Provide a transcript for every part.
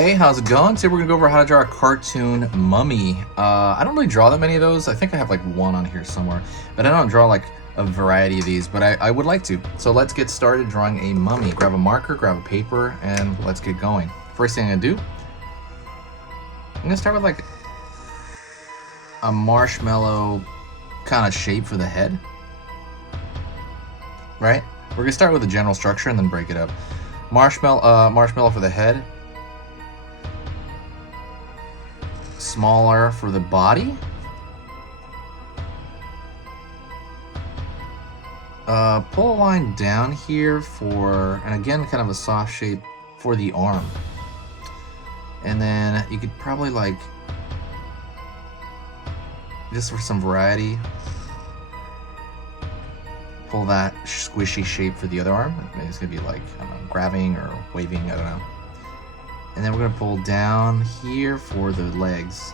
Hey, how's it going? Today we're gonna go over how to draw a cartoon mummy. I don't really draw that many of those. I think I have like one on here somewhere, but I don't draw like a variety of these, but I would like to. So let's get started drawing a mummy. Grab a marker, grab a paper, and let's get going. First thing I'm gonna do, I'm gonna start with like a marshmallow kind of shape for the head, right? We're gonna start with the general structure and then break it up. Marshmallow for the head. Smaller for the body. Pull a line down here for, and again, kind of a soft shape for the arm. And then you could probably like, just for some variety, pull that squishy shape for the other arm. Maybe it's gonna be like, I don't know, grabbing or waving, I don't know. And then we're gonna pull down here for the legs.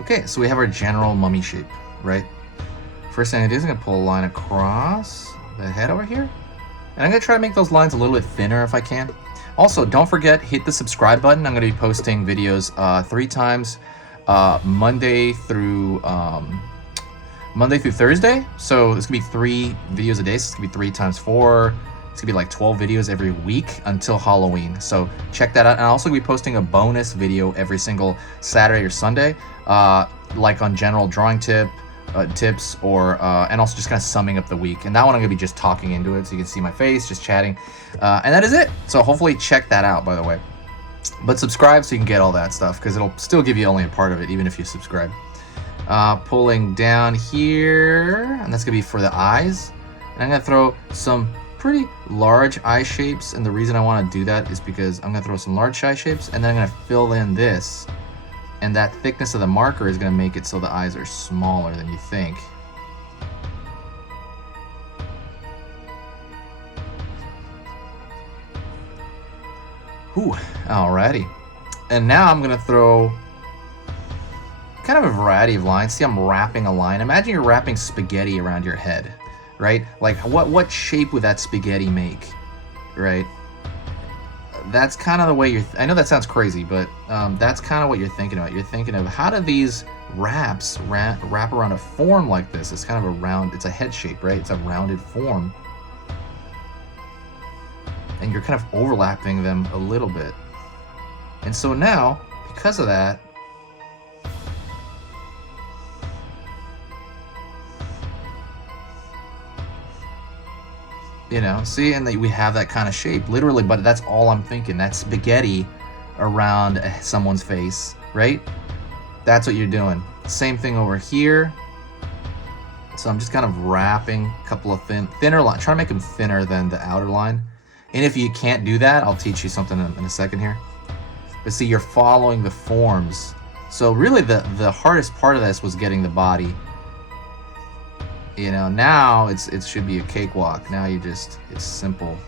Okay, so we have our general mummy shape, right? First thing I do is I'm gonna pull a line across the head over here. And I'm gonna try to make those lines a little bit thinner if I can. Also, don't forget, hit the subscribe button. I'm going to be posting videos 3 times Monday through Thursday. So it's going to be 3 videos a day. So it's going to be 3 times 4. It's going to be like 12 videos every week until Halloween. So check that out. And I'll also be posting a bonus video every single Saturday or Sunday, like on general drawing tips or and also just kind of summing up the week. And that one I'm gonna be just talking into it so you can see my face, just chatting, and that is it. So hopefully check that out, by the way. But subscribe so you can get all that stuff, because it'll still give you only a part of it even if you subscribe. Pulling down here, and that's gonna be for the eyes. And I'm gonna throw some pretty large eye shapes, and the reason I want to do that is because I'm gonna throw some large eye shapes and then I'm gonna fill in this. And that thickness of the marker is going to make it so the eyes are smaller than you think. Whew, alrighty. And now I'm going to throw kind of a variety of lines. See, I'm wrapping a line. Imagine you're wrapping spaghetti around your head, right? Like what shape would that spaghetti make, right? That's kind of the way I know that sounds crazy, but that's kind of what you're thinking about. You're thinking of how do these wraps wrap around a form like this? It's kind of a round, it's a head shape, right? It's a rounded form. And you're kind of overlapping them a little bit. And so now, because of that, you know, see, and we have that kind of shape, literally, but that's all I'm thinking. That's spaghetti around someone's face, right? That's what you're doing. Same thing over here. So I'm just kind of wrapping a couple of thinner lines, trying to make them thinner than the outer line. And if you can't do that, I'll teach you something in a second here. But see, you're following the forms. So really the hardest part of this was getting the body. You know, now it should be a cakewalk. Now it's simple.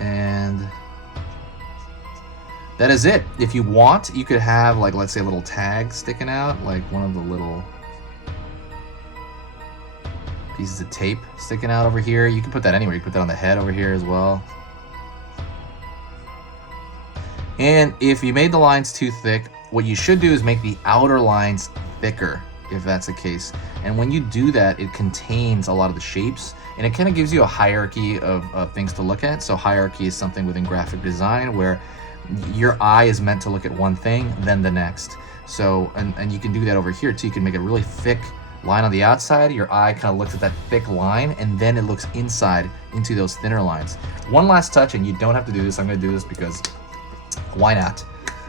And that is it. If you want, you could have like, let's say, a little tag sticking out, like one of the little pieces of tape sticking out over here. You can put that anywhere. You can put that on the head over here as well. And if you made the lines too thick, what you should do is make the outer lines thicker, if that's the case. And when you do that, it contains a lot of the shapes, and it kind of gives you a hierarchy of things to look at. So hierarchy is something within graphic design where your eye is meant to look at one thing, then the next. So, and you can do that over here too. You can make a really thick line on the outside, your eye kind of looks at that thick line, and then it looks inside into those thinner lines. One last touch, and you don't have to do this. I'm going to do this because why not?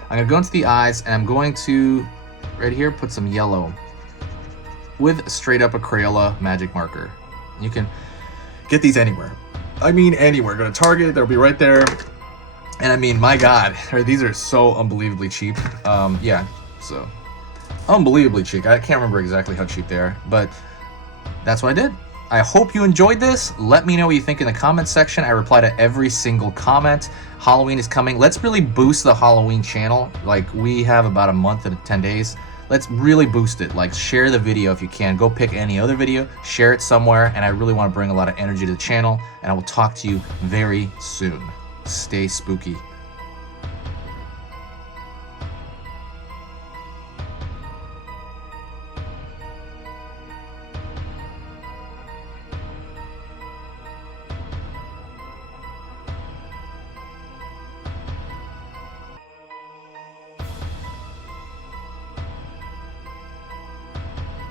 I'm going to go into the eyes, and I'm going to, right here, put some yellow with straight up a Crayola magic marker. You can get these anywhere. I mean anywhere. Go to Target, they'll be right there. And I mean, my God, these are so unbelievably cheap. Yeah, so unbelievably cheap. I can't remember exactly how cheap they are, but that's what I did. I hope you enjoyed this. Let me know what you think in the comments section. I reply to every single comment. Halloween is coming. Let's really boost the Halloween channel. Like, we have about a month and 10 days. Let's really boost it. Like, share the video if you can. Go pick any other video, share it somewhere, and I really want to bring a lot of energy to the channel, and I will talk to you very soon. Stay spooky.